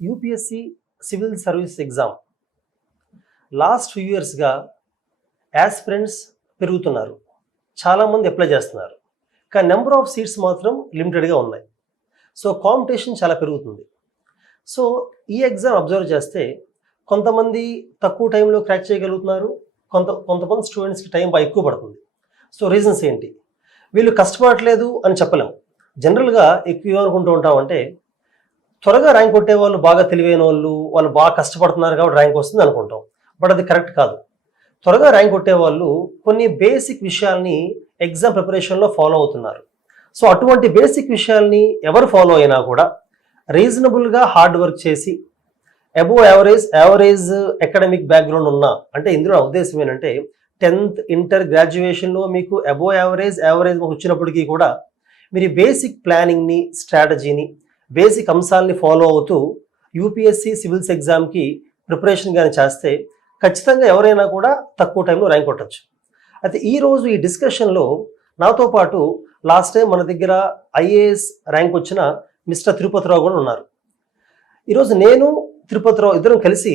UPSC civil service exam last few ఇయర్స్గా aspirants పెరుగుతున్నారు, చాలామంది అప్లై చేస్తున్నారు. కానీ నెంబర్ ఆఫ్ సీట్స్ మాత్రం లిమిటెడ్గా ఉన్నాయి. సో కాంపిటీషన్ చాలా పెరుగుతుంది. సో ఈ ఎగ్జామ్ అబ్జర్వ్ చేస్తే కొంతమంది తక్కువ టైంలో క్రాక్ చేయగలుగుతున్నారు, కొంతమంది స్టూడెంట్స్కి టైం బాగా ఎక్కువ పడుతుంది. సో రీజన్స్ ఏంటి? వీళ్ళు కష్టపడట్లేదు అని చెప్పలేము. జనరల్గా ఎక్కువ అనుకుంటూ ఉంటామంటే త్వరగా ర్యాంక్ కొట్టే వాళ్ళు బాగా తెలివైన వాళ్ళు బాగా కష్టపడుతున్నారు కాబట్టి ర్యాంక్ వస్తుంది అనుకుంటాం. బట్ అది కరెక్ట్ కాదు. త్వరగా ర్యాంక్ కొట్టే వాళ్ళు కొన్ని బేసిక్ విషయాల్ని ఎగ్జామ్ ప్రిపరేషన్లో ఫాలో అవుతున్నారు. సో అటువంటి బేసిక్ విషయాల్ని ఎవరు ఫాలో అయినా కూడా రీజనబుల్గా హార్డ్ వర్క్ చేసి అబోవ్ యావరేజ్ అకాడమిక్ బ్యాక్గ్రౌండ్ ఉన్నా, అంటే ఇందులో ఉద్దేశం ఏంటంటే 10th ఇంటర్ గ్రాడ్యుయేషన్లో మీకు అబోవ్ యావరేజ్ వచ్చినప్పటికీ కూడా మీరు బేసిక్ ప్లానింగ్ని, స్ట్రాటజీని, బేసిక్ అంశాలని ఫాలో అవుతూ యూపీఎస్సి సివిల్స్ ఎగ్జామ్కి ప్రిపరేషన్ కానీ చేస్తే ఖచ్చితంగా ఎవరైనా కూడా తక్కువ టైంలో ర్యాంక్ కొట్టచ్చు. అయితే ఈరోజు ఈ డిస్కషన్లో నాతో పాటు లాస్ట్ టైం మన దగ్గర ఐఏఎస్ ర్యాంక్ వచ్చిన మిస్టర్ తిరుపతిరావు కూడా ఉన్నారు. ఈరోజు నేను తిరుపతిరావు ఇద్దరం కలిసి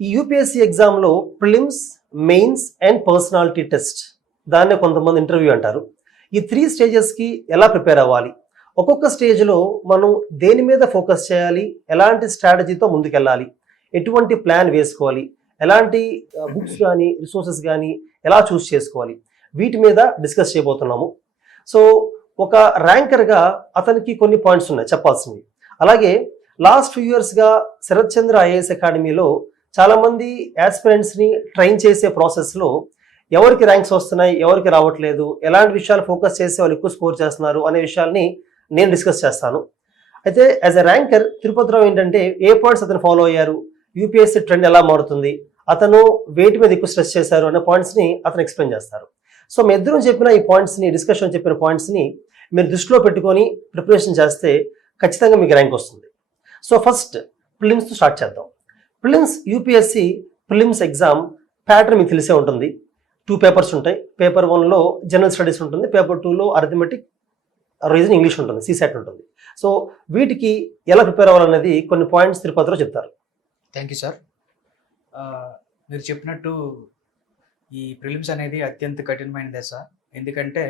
ఈ యూపీఎస్సి ఎగ్జామ్లో prelims, mains and personality test, దాన్నే కొంతమంది ఇంటర్వ్యూ అంటారు, ఈ 3 స్టేజెస్కి ఎలా ప్రిపేర్ అవ్వాలి, ఒక్కొక్క స్టేజ్లో మనం దేని మీద ఫోకస్ చేయాలి, ఎలాంటి స్ట్రాటజీతో ముందుకెళ్ళాలి, ఎటువంటి ప్లాన్ వేసుకోవాలి, ఎలాంటి బుక్స్ కానీ రిసోర్సెస్ కానీ ఎలా చూస్ చేసుకోవాలి, వీటి మీద డిస్కస్ చేయబోతున్నాము. సో ఒక ర్యాంకర్గా అతనికి కొన్ని పాయింట్స్ ఉన్నాయి చెప్పాల్సినవి. అలాగే లాస్ట్ ఫ్యూ ఇయర్స్గా శరత్ చంద్ర ఐఏఎస్ అకాడమీలో చాలామంది యాస్పిరెంట్స్ని ట్రైన్ చేసే ప్రాసెస్లో ఎవరికి ర్యాంక్స్ వస్తున్నాయి, ఎవరికి రావట్లేదు, ఎలాంటి విషయాలు ఫోకస్ చేసి వాళ్ళు ఎక్కువ స్కోర్ చేస్తున్నారు అనే విషయాల్ని నేను డిస్కస్ చేస్తాను. అయితే యాజ్ ఎ ర్యాంకర్ తిరుపతిరావు ఏంటంటే ఏ పాయింట్స్ అతను ఫాలో అయ్యారు, యూపీఎస్సీ ట్రెండ్ ఎలా మారుతుంది, అతను వేటి మీద ఎక్కువ స్ట్రెస్ చేశారు అనే పాయింట్స్ని అతను ఎక్స్ప్లెయిన్ చేస్తారు. సో మీ ఇద్దరం చెప్పిన ఈ పాయింట్స్ని, డిస్కషన్ చెప్పిన పాయింట్స్ని మీరు దృష్టిలో పెట్టుకొని ప్రిపరేషన్ చేస్తే ఖచ్చితంగా మీకు ర్యాంక్ వస్తుంది. సో ఫస్ట్ ప్రిలిమ్స్తో స్టార్ట్ చేద్దాం. Prelims UPSC prelims exam pattern మీకు తెలిసే ఉంటుంది. 2 పేపర్స్ ఉంటాయి. పేపర్ 1లో జనరల్ స్టడీస్ ఉంటుంది, పేపర్ 2లో అరిథమెటిక్, రీజనింగ్, ఇంగ్లీష్ ఉంటుంది, సీసెట్ ఉంటుంది. సో వీటికి ఎలా ప్రిపేర్ అవ్వాలనేది కొన్ని పాయింట్స్ తిరుపతిలో చెప్తారు. Thank you sir. మీరు చెప్పినట్టు ఈ ప్రిలిమ్స్ అనేది అత్యంత కఠినమైన దశ. ఎందుకంటే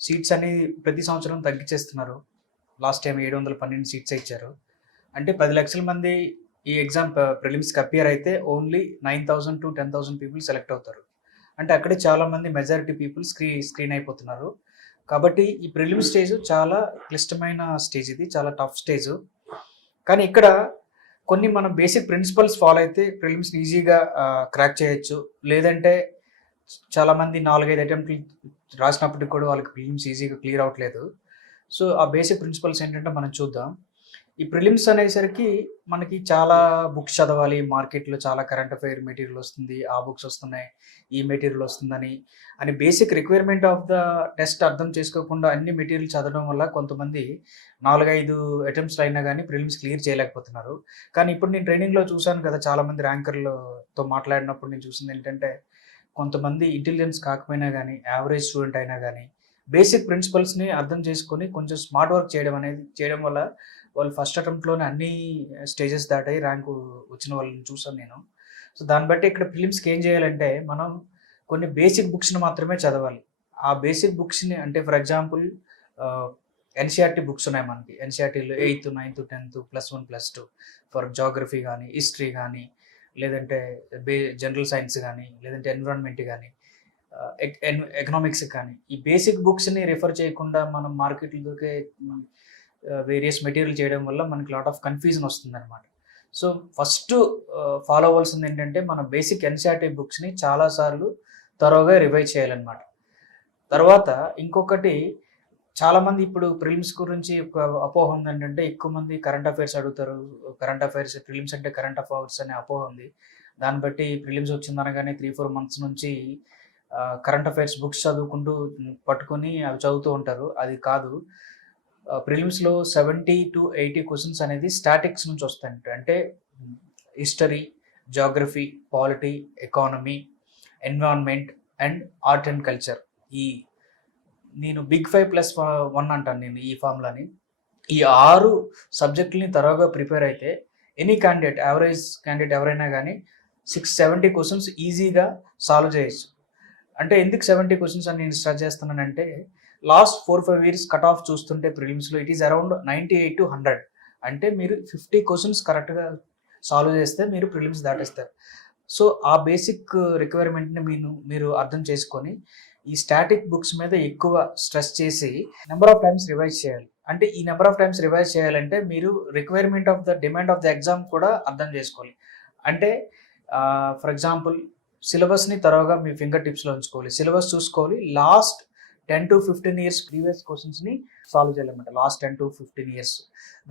సీట్స్ అనేది ప్రతి సంవత్సరం తగ్గించేస్తున్నారు. లాస్ట్ టైం 712 సీట్స్ ఇచ్చారు. అంటే 10 లక్షల మంది ఈ ఎగ్జామ్ ప్రిలిమ్స్కి అపియర్ అయితే ఓన్లీ 9,000 to 10,000 పీపుల్ సెలెక్ట్ అవుతారు. అంటే అక్కడే చాలామంది మెజారిటీ పీపుల్ స్క్రీన్ అయిపోతున్నారు. కాబట్టి ఈ ప్రిలిమ్స్ స్టేజ్ చాలా క్లిష్టమైన స్టేజ్, ఇది చాలా టఫ్ స్టేజ్. కానీ ఇక్కడ కొన్ని మనం బేసిక్ ప్రిన్సిపల్స్ ఫాలో అయితే ప్రిలిమ్స్ని ఈజీగా క్రాక్ చేయొచ్చు. లేదంటే చాలామంది 4-5 అటెంప్ట్లు రాసినప్పటికి కూడా వాళ్ళకి ప్రిలిమ్స్ ఈజీగా క్లియర్ అవ్వట్లేదు. సో ఆ బేసిక్ ప్రిన్సిపల్స్ ఏంటంటే మనం చూద్దాం. ఈ ప్రిలిమ్స్ అనేసరికి మనకి చాలా బుక్స్ చదవాలి, మార్కెట్లో చాలా కరెంట్ అఫైర్ మెటీరియల్ వస్తుంది, ఆ బుక్స్ వస్తున్నాయి, ఈ మెటీరియల్ వస్తుందని basic requirement of the test అర్థం చేసుకోకుండా అన్ని మెటీరియల్ చదవడం వల్ల కొంతమంది 4-5 అటెంప్ట్స్ అయినా కానీ ప్రిలిమ్స్ క్లియర్ చేయలేకపోతున్నారు. కానీ ఇప్పుడు నేను ట్రైనింగ్లో చూశాను కదా, చాలామంది ర్యాంకర్లతో మాట్లాడినప్పుడు నేను చూసింది ఏంటంటే కొంతమంది ఇంటెలిజెన్స్ కాకపోయినా కానీ, యావరేజ్ స్టూడెంట్ అయినా కానీ బేసిక్ ప్రిన్సిపల్స్ని అర్థం చేసుకొని కొంచెం స్మార్ట్ వర్క్ చేయడం వల్ల వాళ్ళు ఫస్ట్ అటెంప్ట్లోనే అన్ని స్టేజెస్ దాటాయి ర్యాంకు వచ్చిన వాళ్ళని చూసాను నేను. సో దాన్ని బట్టి ఇక్కడ ప్రిలిమ్స్కి ఏం చేయాలంటే మనం కొన్ని బేసిక్ బుక్స్ని మాత్రమే చదవాలి. ఆ బేసిక్ బుక్స్ని అంటే ఫర్ ఎగ్జాంపుల్ ఎన్సీఆర్టీ బుక్స్ ఉన్నాయి మనకి. ఎన్సీఆర్టీలో 8th, 9th, 10th +1 +2 for geography కానీ, హిస్టరీ కానీ, లేదంటే జనరల్ సైన్స్ కానీ, లేదంటే ఎన్విరాన్మెంట్ కానీ, ఎకనామిక్స్ కానీ, ఈ బేసిక్ బుక్స్ని రిఫర్ చేయకుండా మనం మార్కెట్లో దొరికే వేరియస్ మెటీరియల్ చేయడం వల్ల మనకి లాట్ ఆఫ్ కన్ఫ్యూజన్ వస్తుంది అనమాట. సో ఫస్ట్ ఫాలో అవ్వాల్సింది ఏంటంటే మన బేసిక్ ఎన్సీఆర్టీ బుక్స్ని చాలాసార్లు త్వరగా రివైజ్ చేయాలన్నమాట. తర్వాత ఇంకొకటి, చాలామంది ఇప్పుడు ప్రిలిమ్స్ గురించి ఒక అపోహ ఉంది ఏంటంటే ఎక్కువ మంది కరెంట్ అఫైర్స్ అడుగుతారు. కరెంట్ అఫైర్స్ ప్రిలిమ్స్ అంటే కరెంట్ అఫైర్స్ అనే అపోహ ఉంది. దాన్ని బట్టి ప్రిలిమ్స్ వచ్చిందనగానే 3-4 మంత్స్ నుంచి కరెంట్ అఫైర్స్ బుక్స్ చదువుకుంటూ పట్టుకొని అవి చదువుతూ ఉంటారు. అది కాదు. ప్రిలిమ్స్లో 70 to 80 క్వశ్చన్స్ అనేది స్టాటిక్స్ నుంచి వస్తాయి. అంటే history, geography, polity, economy, environment and art and culture. నేను బిగ్ 5+1 అంటాను నేను ఈ ఫార్ములాని. ఈ 6 సబ్జెక్టులని త్వరగా ప్రిపేర్ అయితే ఎనీ క్యాండిడేట్, యావరేజ్ క్యాండిడేట్ ఎవరైనా కానీ 670 క్వశ్చన్స్ ఈజీగా సాల్వ్ చేయొచ్చు. అంటే ఎందుకు 70 క్వశ్చన్స్ అని నేను స్టార్ట్ చేస్తున్నానంటే, లాస్ట్ 4-5 ఇయర్స్ కట్ ఆఫ్ చూస్తుంటే ప్రిలిమ్స్లో ఇట్ ఈస్ అరౌండ్ 98 to 100. అంటే మీరు 50 క్వశ్చన్స్ కరెక్ట్గా సాల్వ్ చేస్తే మీరు ప్రిలిమ్స్ దాటేస్తారు. సో ఆ బేసిక్ రిక్వైర్మెంట్ని మీరు అర్థం చేసుకొని ఈ స్టాటిక్ బుక్స్ మీద ఎక్కువ స్ట్రెస్ చేసి నెంబర్ ఆఫ్ టైమ్స్ రివైజ్ చేయాలి. అంటే ఈ నెంబర్ ఆఫ్ టైమ్స్ రివైజ్ చేయాలంటే మీరు requirement of the demand of the exam కూడా అర్థం చేసుకోవాలి. అంటే ఫర్ ఎగ్జాంపుల్ సిలబస్ని తరోగా మీ ఫింగర్ టిప్స్లో ఉంచుకోవాలి, సిలబస్ చూసుకోవాలి, లాస్ట్ 10 to 15 ఇయర్స్ ప్రీవియస్ క్వశ్చన్స్ని సాల్వ్ చేయాలన్నమాట. లాస్ట్ 10 to 15 ఇయర్స్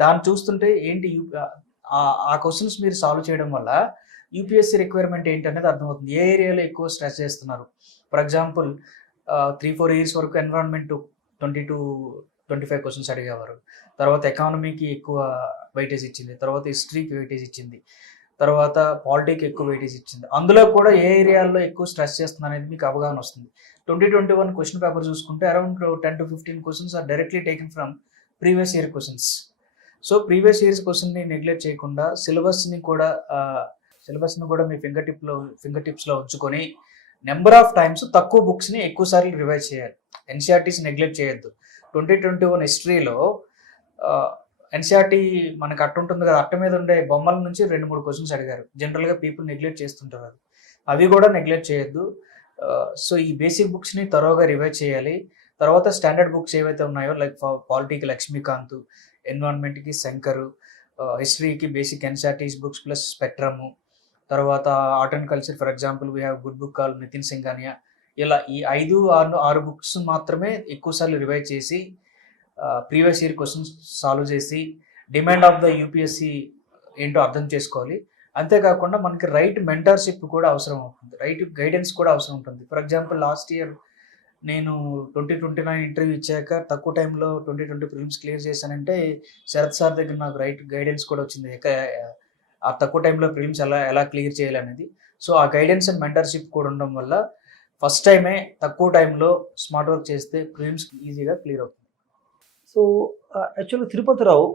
దాన్ని చూస్తుంటే ఏంటి ఆ క్వశ్చన్స్ మీరు సాల్వ్ చేయడం వల్ల యూపీఎస్సీ రిక్వైర్మెంట్ ఏంటి అనేది అర్థమవుతుంది. ఏ ఏరియాలో ఎక్కువ స్ట్రెస్ చేస్తున్నారు. ఫర్ ఎగ్జాంపుల్ 3-4 ఇయర్స్ వరకు ఎన్విరాన్మెంట్ 20 to 25 క్వశ్చన్స్ అడిగేవారు. తర్వాత ఎకానమీకి ఎక్కువ వెయిటేజ్ ఇచ్చింది, తర్వాత హిస్టరీకి వెయిటేజ్ ఇచ్చింది, తర్వాత పాలిటీకి ఎక్కువ వెయిటేజ్ ఇచ్చింది. అందులో కూడా ఏ ఏరియాల్లో ఎక్కువ స్ట్రెస్ చేస్తుంది అనేది మీకు అవగాహన వస్తుంది. 2021 క్వశ్చన్ పేపర్ చూసుకుంటే around 10 to 15 questions are directly taken from previous year questions. So previous years క్వశ్చన్ని నెగ్లెక్ట్ చేయకుండా సిలబస్ని కూడా మీ ఫింగర్ టిప్స్లో ఉంచుకొని నెంబర్ ఆఫ్ టైమ్స్ తక్కువ బుక్స్ని ఎక్కువ సార్లు రివైజ్ చేయాలి. ఎన్సీఆర్టీస్ నెగ్లెక్ట్ చేయొద్దు. 2021 హిస్టరీలో ఎన్సీఆర్టీ మనకు అట్ట ఉంటుంది కదా, అట్ట మీద ఉండే బొమ్మల నుంచి 2-3 క్వశ్చన్స్ అడిగారు. జనరల్గా పీపుల్ నెగ్లెక్ట్ చేస్తుంటారు, అవి కూడా నెగ్లెక్ట్ చేయొద్దు. సో ఈ బేసిక్ బుక్స్ని తరోగా రివైజ్ చేయాలి. తర్వాత స్టాండర్డ్ బుక్స్ ఏవైతే ఉన్నాయో లైక్ పాలిటీకి లక్ష్మీకాంత్, ఎన్విరాన్మెంట్కి శంకర్, హిస్టరీకి basic NCERTs books plus Spectrum, తర్వాత art and culture for example we have good book call Nitin Singhania. ఇలా ఈ 5-6 బుక్స్ మాత్రమే ఎక్కువసార్లు రివైజ్ చేసి ప్రీవియస్ ఇయర్ క్వశ్చన్స్ సాల్వ్ చేసి డిమాండ్ ఆఫ్ ద యూపీఎస్సీ ఏంటో అర్థం చేసుకోవాలి. అంతేకాకుండా మనకి రైట్ మెంటర్షిప్ కూడా అవసరం అవుతుంది, రైట్ గైడెన్స్ కూడా అవసరం ఉంటుంది. ఫర్ ఎగ్జాంపుల్ లాస్ట్ ఇయర్ నేను 2029 ఇంటర్వ్యూ ఇచ్చాక తక్కువ టైంలో 2020 ప్రిలిమ్స్ క్లియర్ చేశానంటే శరత్ సార్ దగ్గర నాకు రైట్ గైడెన్స్ కూడా వచ్చింది, ఆ తక్కువ టైంలో ప్రిలిమ్స్ ఎలా క్లియర్ చేయాలనేది. సో ఆ గైడెన్స్ అండ్ మెంటర్షిప్ కూడా ఉండడం వల్ల ఫస్ట్ టైమే తక్కువ టైంలో స్మార్ట్ వర్క్ చేస్తే ప్రిలిమ్స్ ఈజీగా క్లియర్ అవుతుంది. So actually Tirupati Rao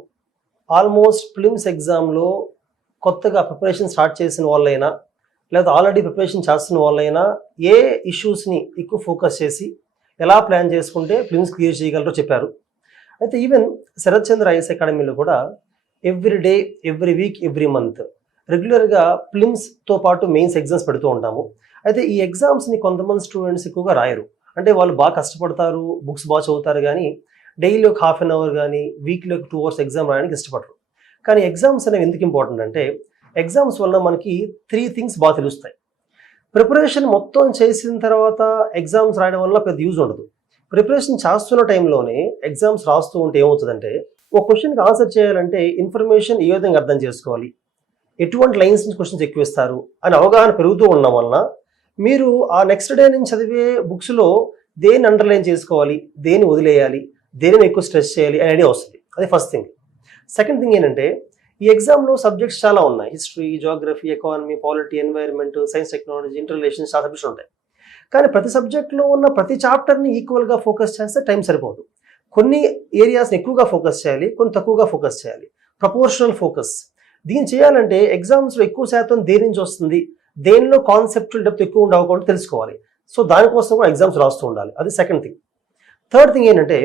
almost prelims ఎగ్జామ్లో కొత్తగా ప్రిపరేషన్ స్టార్ట్ చేసిన వాళ్ళైనా లేదా ఆల్రెడీ ప్రిపరేషన్ చేస్తున్న వాళ్ళైనా ఏ ఇష్యూస్ని ఎక్కువ ఫోకస్ చేసి ఎలా ప్లాన్ చేసుకుంటే ప్రిలిమ్స్ క్లియర్ చేయగలరో చెప్పారు. అయితే ఈవెన్ శరత్ చంద్ర ఐఏఎస్ అకాడమీలో కూడా every day, every week, every month రెగ్యులర్గా ప్రిలిమ్స్తో పాటు మెయిన్స్ ఎగ్జామ్స్ పెడుతూ ఉంటాము. అయితే ఈ ఎగ్జామ్స్ని కొంతమంది స్టూడెంట్స్ ఎక్కువగా రాయరు. అంటే వాళ్ళు బాగా కష్టపడతారు, బుక్స్ బాగా చదువుతారు, కానీ డైలీ ఒక ½ అవర్ కానీ వీక్లీ ఒక 2 hours ఎగ్జామ్ రాయడానికి ఇష్టపడరు. కానీ ఎగ్జామ్స్ అనేవి ఎందుకు ఇంపార్టెంట్ అంటే ఎగ్జామ్స్ వల్ల మనకి 3 things బాగా తెలుస్తాయి. ప్రిపరేషన్ మొత్తం చేసిన తర్వాత ఎగ్జామ్స్ రాయడం వల్ల పెద్ద యూజ్ ఉండదు. ప్రిపరేషన్ చేస్తున్న టైంలోనే ఎగ్జామ్స్ రాస్తూ ఉంటే ఏమవుతుందంటే ఒక క్వశ్చన్కి ఆన్సర్ చేయాలంటే ఇన్ఫర్మేషన్ ఏ విధంగా అర్థం చేసుకోవాలి, ఎటువంటి లైన్స్ నుంచి క్వశ్చన్స్ ఎక్కువ ఇస్తారు అని అవగాహన పెరుగుతూ ఉండడం వలన మీరు ఆ నెక్స్ట్ డే నుంచి చదివే బుక్స్లో దేన్ని అండర్లైన్ చేసుకోవాలి, దేన్ని వదిలేయాలి, దేనిని ఎక్కువ స్ట్రెస్ చేయాలి అనే ఐడియా వస్తుంది. అది ఫస్ట్ థింగ్. సెకండ్ థింగ్ ఏంటంటే ఈ ఎగ్జామ్లో సబ్జెక్ట్స్ చాలా ఉన్నాయి. History, Geography, economy, polity, environment, science, technology, inter relations, చాలా సబ్జెక్ట్స్ ఉంటాయి. కానీ ప్రతి సబ్జెక్ట్లో ఉన్న ప్రతి చాప్టర్ని ఈక్వల్గా ఫోకస్ చేస్తే టైం సరిపోదు. కొన్ని ఏరియాస్ని ఎక్కువగా ఫోకస్ చేయాలి, కొన్ని తక్కువగా ఫోకస్ చేయాలి. Proportional focus. దీన్ని చేయాలంటే ఎగ్జామ్స్లో ఎక్కువ శాతం దేని నుంచి వస్తుంది, దేనిలో కాన్సెప్చువల్ డెప్త్ ఎక్కువ ఉండవకుండా తెలుసుకోవాలి. సో దానికోసం కూడా ఎగ్జామ్స్ రాస్తూ ఉండాలి. అది సెకండ్ థింగ్. థర్డ్ థింగ్ ఏంటంటే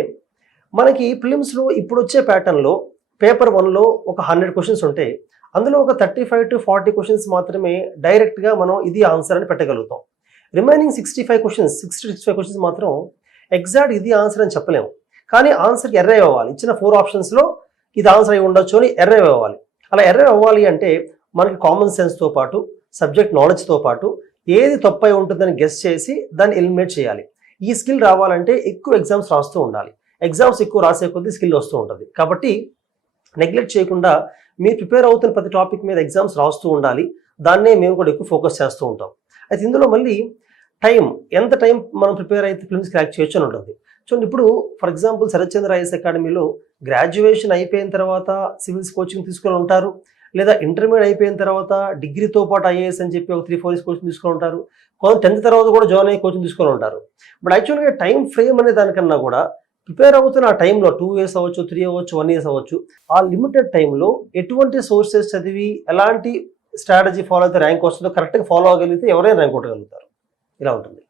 మనకి ప్రిలిమ్స్లో ఇప్పుడు వచ్చే ప్యాటర్న్లో పేపర్ 1లో ఒక 100 క్వశ్చన్స్ ఉంటే అందులో ఒక 35 to 40 క్వశ్చన్స్ మాత్రమే డైరెక్ట్గా మనం ఇది ఆన్సర్ అని పెట్టగలుగుతాం. రిమైనింగ్ 65 క్వశ్చన్స్ మాత్రం ఎగ్జాక్ట్ ఇది ఆన్సర్ అని చెప్పలేము. కానీ ఆన్సర్కి ఎర్రై అవ్వాలి. ఇచ్చిన 4 ఆప్షన్స్లో ఇది ఆన్సర్ అయి ఉండొచ్చు అని ఎర్రై అవ్వాలి. అలా ఎర్రై అవ్వాలి అంటే మనకి కామన్ సెన్స్తో పాటు సబ్జెక్ట్ నాలెడ్జ్తో పాటు ఏది తప్పై ఉంటుందని గెస్ చేసి దాన్ని ఎలిమినేట్ చేయాలి. ఈ స్కిల్ రావాలంటే ఎక్కువ ఎగ్జామ్స్ రాస్తూ ఉండాలి. ఎగ్జామ్స్ ఎక్కువ రాసే కొద్దీ స్కిల్ వస్తూ ఉంటుంది. కాబట్టి నెగ్లెక్ట్ చేయకుండా మీరు ప్రిపేర్ అవుతున్న ప్రతి టాపిక్ మీద ఎగ్జామ్స్ రాస్తూ ఉండాలి. దాన్నే మేము కూడా ఎక్కువ ఫోకస్ చేస్తూ ఉంటాం. అయితే ఇందులో మళ్ళీ ఎంత టైం మనం ప్రిపేర్ అయితే ఫిల్మ్స్ క్రాక్ చేయొచ్చు అని ఉంటుంది. చూడండి, ఇప్పుడు for example Sharath Chandra IAS అకాడమీలో గ్రాడ్యుయేషన్ అయిపోయిన తర్వాత సివిల్స్ కోచింగ్ తీసుకొని ఉంటారు, లేదా ఇంటర్మీడియట్ అయిపోయిన తర్వాత డిగ్రీతో పాటు ఐఏఎస్ అని చెప్పి ఒక 3-4 years కోచింగ్ తీసుకొని ఉంటారు. కొంత 10th తర్వాత కూడా జాయిన్ అయ్యి కోచింగ్ తీసుకొని ఉంటారు. బట్ యాక్చువల్గా టైం ఫ్రేమ్ అనే దానికన్నా కూడా ప్రిపేర్ అవుతున్న ఆ టైంలో 2 ఇయర్స్ అవ్వచ్చు, 3 అవ్వచ్చు, 1 ఇయర్స్ అవ్వచ్చు, ఆ లిమిటెడ్ టైంలో ఎటువంటి సోర్సెస్ చదివి ఎలాంటి స్ట్రాటజీ ఫాలో అయితే ర్యాంక్ వస్తుందో కరెక్ట్గా ఫాలో అవ్వగలిగితే ఎవరైనా ర్యాంక్ కొట్టగలుగుతారు. ఇలా ఉంటుంది.